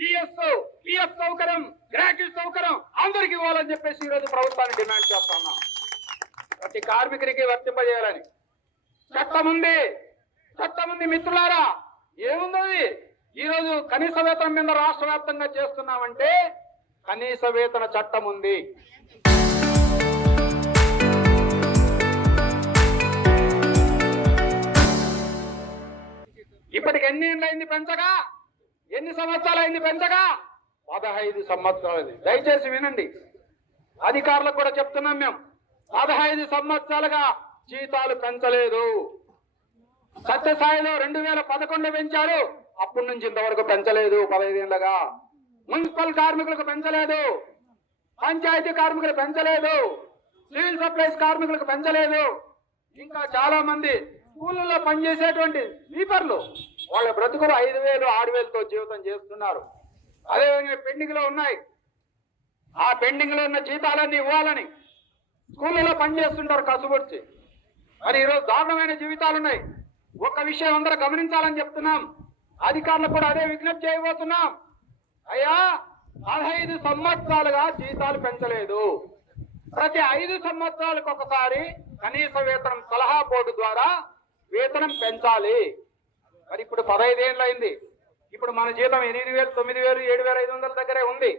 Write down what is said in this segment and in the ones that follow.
PF సౌకర్యం, gratuity సౌకర్యం అందరికి ఇవ్వాలని చెప్పేసి ఈ రోజు ప్రభుత్వాన్ని డిమాండ్ చేస్తా ఉన్నాం. ప్రతి కార్మికునికి వర్తింపజేయాలని చట్టం ఉంది మిత్రులారా. ఏముంది ఈ రోజు కనీస వేతనం మీద రాష్ట్ర వ్యాప్తంగా చేస్తున్నామంటే కనీస వేతన చట్టం ఉంది. ఇప్పటికి ఎన్ని ఏళ్ళైంది పెంచగా, ఎన్ని సంవత్సరాలు అయింది పెంచగా? 15 సంవత్సరాలు. దయచేసి వినండి, అధికారులకు కూడా చెప్తున్నాం మేము, 15 సంవత్సరాలుగా జీతాలు పెంచలేదు. సత్యసాయిలో 2011 పెంచారు, అప్పటి నుంచి ఇంతవరకు పెంచలేదు. 15 ఏళ్ళగా మున్సిపల్ కార్మికులకు పెంచలేదు, పంచాయతీ కార్మికులు పెంచలేదు, సివిల్ సప్లైస్ కార్మికులకు పెంచలేదు. ఇంకా చాలా మంది స్కూళ్ళలో పనిచేసేటువంటి స్వీపర్లు వాళ్ళ బ్రతుకులు 5,000, 6,000తో జీవితం చేస్తున్నారు. అదేవిధంగా పెండింగ్ లో ఉన్నాయి. ఆ పెండింగ్ లో ఉన్న జీతాలన్నీ ఇవ్వాలని స్కూళ్ళలో పనిచేస్తుంటారు కసుబొచ్చి. మరి ఈరోజు దారుణమైన జీవితాలు ఉన్నాయి. ఒక విషయం అందరూ గమనించాలని చెప్తున్నాం, అధికారులకు కూడా అదే విజ్ఞప్తి చేయబోతున్నాం. అయ్యా, 15 సంవత్సరాలుగా జీతాలు పెంచలేదు. ప్రతి 5 సంవత్సరాలకు ఒకసారి కనీస వేతనం సలహా బోర్డు ద్వారా వేతనం పెంచాలి. మరి ఇప్పుడు 15 ఏళ్ళు అయింది. ఇప్పుడు మన జీతం 8,000, 9,000, 7,500 దగ్గరే ఉంది.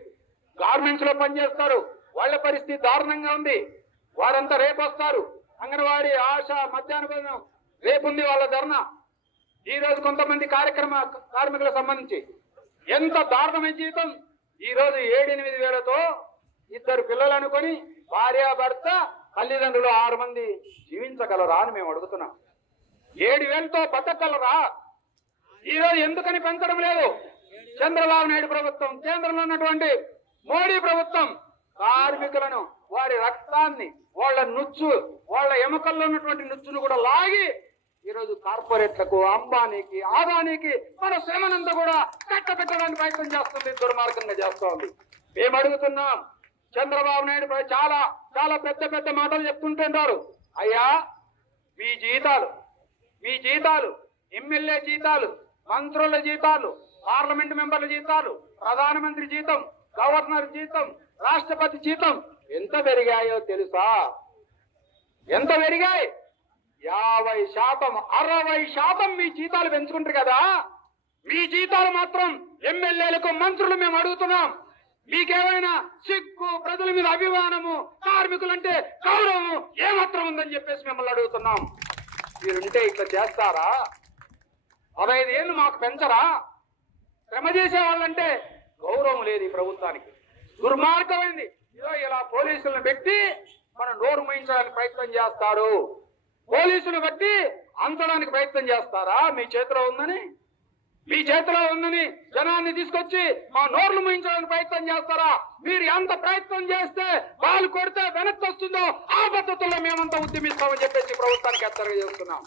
గార్మెంట్స్ లో పనిచేస్తారు, వాళ్ళ పరిస్థితి దారుణంగా ఉంది. వారంతా రేపు వస్తారు. అంగన్వాడీ, ఆశ, మధ్యాహ్న భోజనం రేపుంది వాళ్ళ ధర్నా. ఈ రోజు కొంతమంది కార్మికులకు సంబంధించి ఎంత దారుణమైన జీవితం. ఈ రోజు 7-8 వేలతో 2 పిల్లలు అనుకొని భార్య, భర్త, తల్లిదండ్రులు 6 మంది జీవించగలరా అని మేము అడుగుతున్నాం. 7,000తో బతకగలరా? ఈ రోజు ఎందుకని పెంచడం లేదు? చంద్రబాబు నాయుడు ప్రభుత్వం, కేంద్రంలో ఉన్నటువంటి మోడీ ప్రభుత్వం కార్మికులను, వారి రక్తాన్ని, వాళ్ళ నుచ్చు, వాళ్ళ ఎముకల్లో ఉన్నటువంటి నుచ్చును కూడా లాగి ఈరోజు కార్పొరేట్లకు, అంబానీకి, ఆదానీకి మన శ్రమనంతా కూడా కట్టబెట్టడానికి ప్రయత్నం చేస్తుంది, దుర్మార్గంగా చేస్తోంది. మేము అడుగుతున్నాం, చంద్రబాబు నాయుడు చాలా చాలా పెద్ద పెద్ద మాటలు చెప్తుంటారు. అయ్యా, మీ జీతాలు ఎమ్మెల్యే జీతాలు, మంత్రుల జీతాలు, పార్లమెంట్ మెంబర్ల జీతాలు, ప్రధానమంత్రి జీతం, గవర్నర్ జీతం, రాష్ట్రపతి జీతం ఎంత పెరిగాయో తెలుసా? ఎంత పెరిగాయి? 50%, 60% మీ జీతాలు పెంచుకుంటారు కదా. మీ జీతాలు మాత్రం ఎమ్మెల్యేలకు, మంత్రులు మేము అడుగుతున్నాం, మీకేమైనా సిగ్గు, ప్రజల మీద అభిమానము, కార్మికులంటే గౌరవము ఏమాత్రం ఉందని చెప్పేసి మిమ్మల్ని అడుగుతున్నాం. మీరుంటే ఇట్లా చేస్తారా? 15 ఏళ్ళు మాకు పెంచరా? శ్రమ చేసే వాళ్ళంటే గౌరవం లేదు ఈ ప్రభుత్వానికి. దుర్మార్గమైంది. ఇలా పోలీసులను పెట్టి మనం నోరు మూయించడానికి ప్రయత్నం చేస్తారు. పోలీసులు బట్టి అంచడానికి ప్రయత్నం చేస్తారా? మీ చేతిలో ఉందని జనాన్ని తీసుకొచ్చి మా నోర్లు మూయించడానికి ప్రయత్నం చేస్తారా? మీరు ఎంత ప్రయత్నం చేస్తే వాళ్ళు కొడితే వెనక్కి వస్తుందో ఆ పద్ధతుల్లో మేమంతా ఉద్యమిస్తామని చెప్పేసి ప్రభుత్వానికి హెచ్చరిక చేస్తున్నాం.